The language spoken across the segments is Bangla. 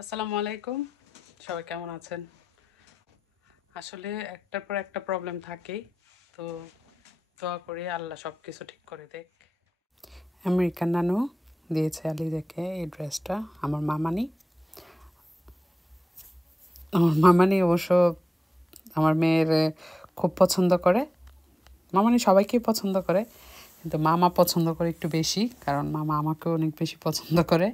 আসসালামু আলাইকুম, সবাই কেমন আছেন? আসলে একটার পর একটা প্রবলেম থাকেই, তো দোয়া করি আল্লাহ সব কিছু ঠিক করে দেখ। আমেরিকান নানু দিয়েছে আলিদাকে এই ড্রেসটা। আমার মামানি অবশ্য আমার মেয়ের খুব পছন্দ করে। মামানি সবাইকেই পছন্দ করে, কিন্তু মামা পছন্দ করে একটু বেশি, কারণ মামা আমাকেও অনেক বেশি পছন্দ করে।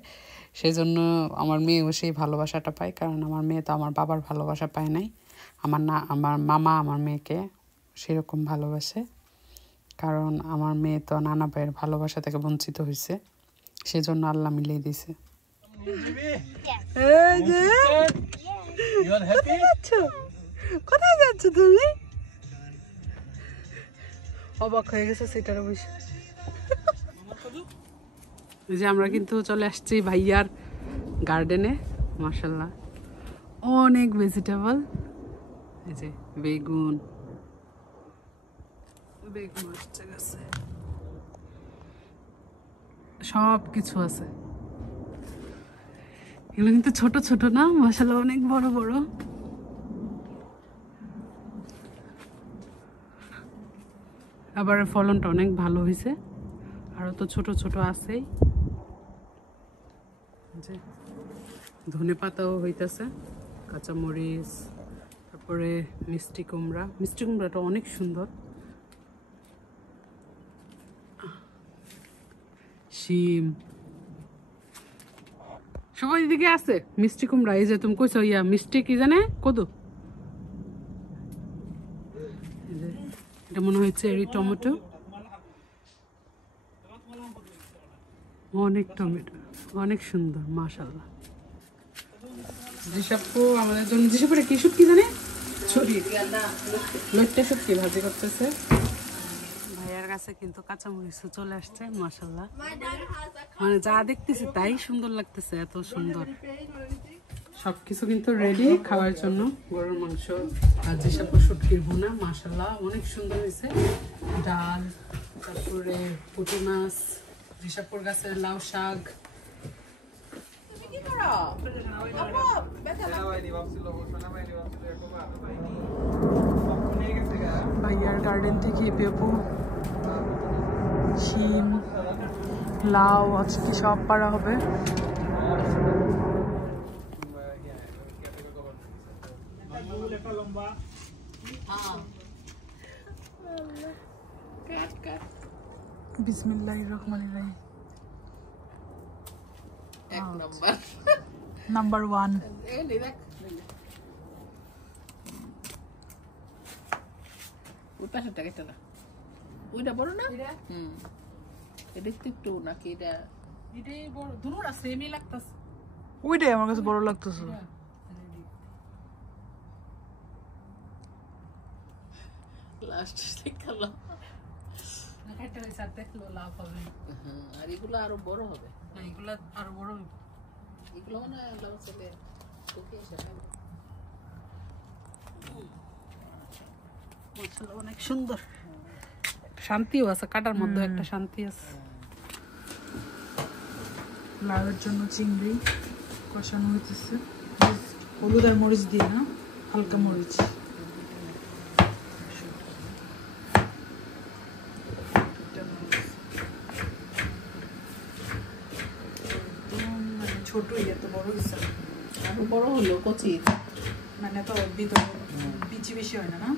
সেই জন্য আমার মেয়েও সেই ভালোবাসাটা পায়, কারণ আমার মেয়ে তো আমার বাবার ভালোবাসা পায় নাই। আমার মামা আমার মেয়েকে সেরকম ভালোবাসে, কারণ আমার মেয়ে তো নানা ভাইয়ের ভালোবাসা থেকে বঞ্চিত হয়েছে, সেজন্য আল্লাহ মিলিয়ে দিয়েছে। কোথায় যাচ্ছ তুমি? অবাক হয়ে গেছে সেটার বসে। এই যে আমরা কিন্তু চলে আসছি ভাইয়ার গার্ডেনে। মাশাআল্লাহ অনেক ভেজিটেবল, এই যে বেগুন আসছে গাছে, সব কিছু আছে। এগুলো কিন্তু ছোট ছোট না, মাশাআল্লাহ অনেক বড় বড়। আবার ফলনটা অনেক ভালো হয়েছে, আরো তো ছোট ছোট আছেই। যে ধনে পাতাও হইতেছে, কাঁচামরিচ, তারপরে মিষ্টি কুমড়াটা অনেক সুন্দর, শিম, সবাই এদিকে আছে। মিষ্টি কুমড়া, এই যে তুমি কইছো ইয়া মিষ্টি কি জানে কত, এটা মনে হয় চেরি টমেটো, অনেক টমেটো, অনেক সুন্দর মাশাআল্লাহ। যেসবু আমাদের জন্য যেসব কি শুটকি জানে, লইট্টা শুটকি ভাজি করতেছে। ভাইয়ার কাছে কিন্তু কাঁচামরিচ চলে আসছে মাশাআল্লাহ, মানে যা দেখতেছি তাই সুন্দর লাগতেছে, এত সুন্দর। সবকিছু কিন্তু রেডি খাওয়ার জন্য। গরুর মাংস আর যেসব শুটকির ভুনা মাশাআল্লাহ অনেক সুন্দর হয়েছে। ডাল, তারপরে পুঁটি মাছ, যেসবপুর গাছের লাউ শাক। ভাইয়ার গার্ডেন থেকে পেঁপু, শিম, লাউ আজকে সব পাড়া হবে। বিসমিল্লাহির রহমানির রহিম। নাম্বার 1। ওই পাশেরটা কেটে না, ওইটা বড় না? এটা একটু নাকি এটা? এটাই বড়, দুটোটা সেমই লাগতেছে। ওইটাই আমার কাছে বড় লাগতেছে। লাস্ট দেখালাম না কাটতে হইছে, আর দেখলো লাভ হবে। আর এগুলো আরো বড় হবে। না এগুলা আরো বড় হবে, এগুলো মানে লাউ চলে ওকে সেটা মাশাআল্লাহ অনেক সুন্দর। শান্তিও আছে, কাটার মধ্যে একটা শান্তি আছে। লাউয়ের জন্য চিংড়ি কষানো হইতেছে, হলুদ আর মরিচ দিয়ে, না হালকা মরিচ। ছোটই, এত বড় হয়েছে, আরো বড় হলো কচি, মানে তো ভিতরে বিচি বেশি হয় না, না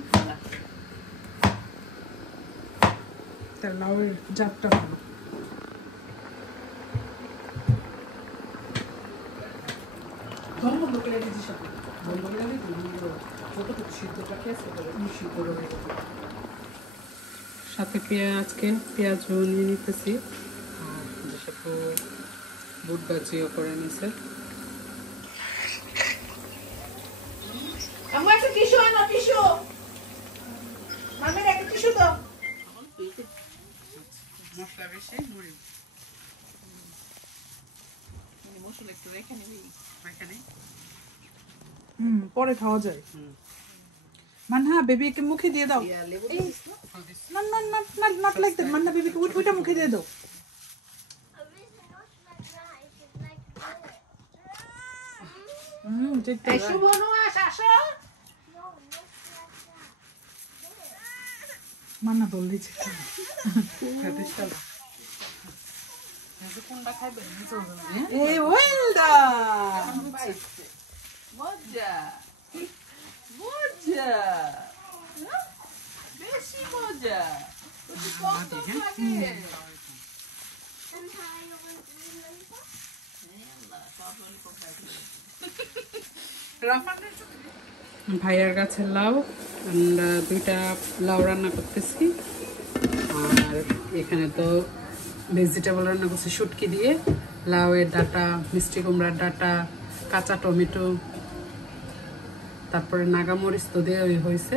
তার লাউয়ের জাতটা ভালো। সাথে পেঁয়াজ নিয়ে নিতেছি, যেসব বুট ভাজিও করে নিছে। আমার একটা টিস্যু আনো, টিস্যু মামির একটা টিস্যু দাও। মশলা বেশি, মরিচ মশলা একটু রেখে নিবি এখানে। পরে খাওয়া যায়। মানহা বেবিকে মুখে দিয়ে দাও। লেবু না না না নট লাইক দ্যাট। মানহা বেবিকে ওইটা মুখে দিয়ে দাও। এই শুভ নুয়াস আসো। মান্না বল দিচ্ছে কোনটা খাইবে এই ওয়েলডা মজা মজা, বেশি মজা। কত লাগে ভাইয়ার গাছের লাউ, আমরা 2টা লাউ রান্না করতেছি। আর এখানে তো ভেজিটেবল রান্না করছি শুটকি দিয়ে, লাউয়ের ডাঁটা, মিষ্টি কুমড়ার ডাঁটা, কাঁচা টমেটো, তারপরে নাগামরিচ তো দিয়ে হয়েছে।